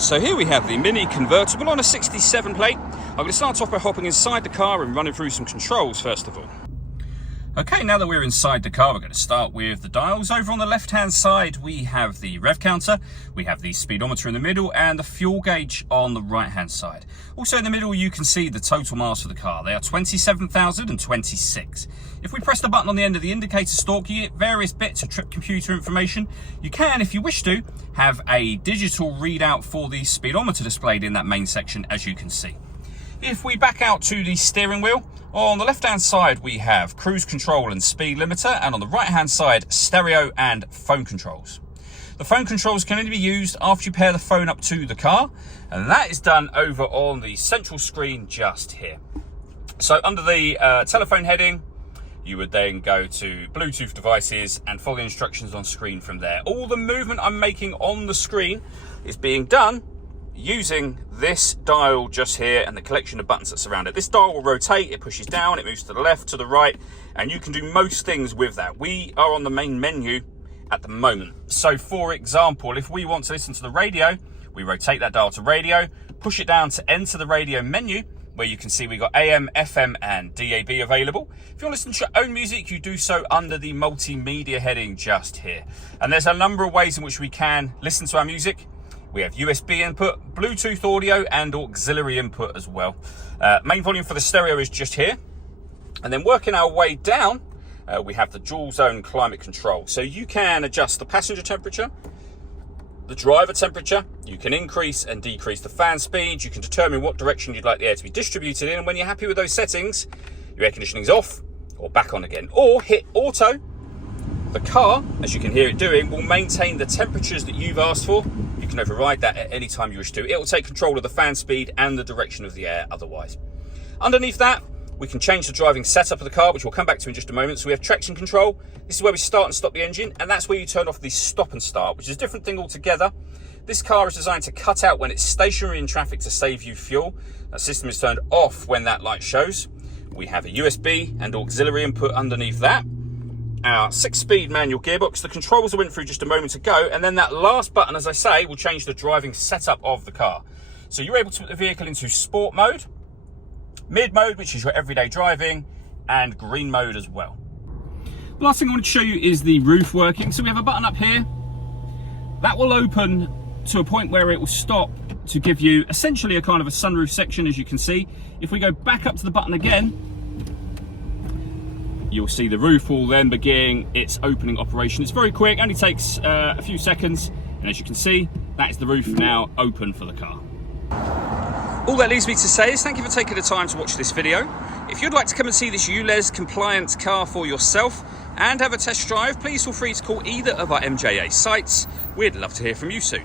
So here we have the Mini Convertible on a 67 plate. I'm going to start off by hopping inside the car and running through some controls first of all. Okay, now that we're inside the car, we're going to start with the dials. Over on the left-hand side, we have the rev counter, we have the speedometer in the middle, and the fuel gauge on the right-hand side. Also in the middle, you can see the total miles for the car. They are 27,026. If we press the button on the end of the indicator stalk, you get various bits of trip computer information. You can, if you wish to, have a digital readout for the speedometer displayed in that main section, as you can see. If we back out to the steering wheel, on the left-hand side we have cruise control and speed limiter, and on the right-hand side, stereo and phone controls. The phone controls can only be used after you pair the phone up to the car, and that is done over on the central screen just here. So under the telephone heading, you would then go to Bluetooth devices and follow the instructions on screen from there. All the movement I'm making on the screen is being done using this dial just here and the collection of buttons that surround it. This dial will rotate, it pushes down, it moves to the left, to the right, and you can do most things with that. We are on the main menu at the moment. So for example, if we want to listen to the radio, we rotate that dial to radio, push it down to enter the radio menu, where you can see we've got AM, FM and DAB available. If you want to listen to your own music, you do so under the multimedia heading just here. And there's a number of ways in which we can listen to our music. We have USB input, Bluetooth audio and auxiliary input as well. Main volume for the stereo is just here. And then working our way down, we have the dual zone climate control. So you can adjust the passenger temperature, the driver temperature, you can increase and decrease the fan speed, you can determine what direction you'd like the air to be distributed in, and when you're happy with those settings, your air conditioning's off or back on again. Or hit auto. The car, as you can hear it doing, will maintain the temperatures that you've asked for. You can override that at any time you wish to. It will take control of the fan speed and the direction of the air otherwise. Underneath that, we can change the driving setup of the car, which we'll come back to in just a moment. So we have traction control. This is where we start and stop the engine, and that's where you turn off the stop and start, which is a different thing altogether. This car is designed to cut out when it's stationary in traffic to save you fuel. That system is turned off when that light shows. We have a USB and auxiliary input underneath that. Our 6-speed manual gearbox, the controls I went through just a moment ago, and then that last button, as I say, will change the driving setup of the car. So you're able to put the vehicle into sport mode, mid mode, which is your everyday driving, and green mode as well. The last thing I want to show you is the roof working. So we have a button up here that will open to a point where it will stop to give you essentially a kind of a sunroof section, as you can see. If we go back up to the button again, you'll see the roof will then begin its opening operation. It's very quick, only takes a few seconds, and as you can see, that is the roof now open for the car. All that leaves me to say is thank you for taking the time to watch this video. If you'd like to come and see this ULEZ compliant car for yourself and have a test drive, please feel free to call either of our MJA sites. We'd love to hear from you soon.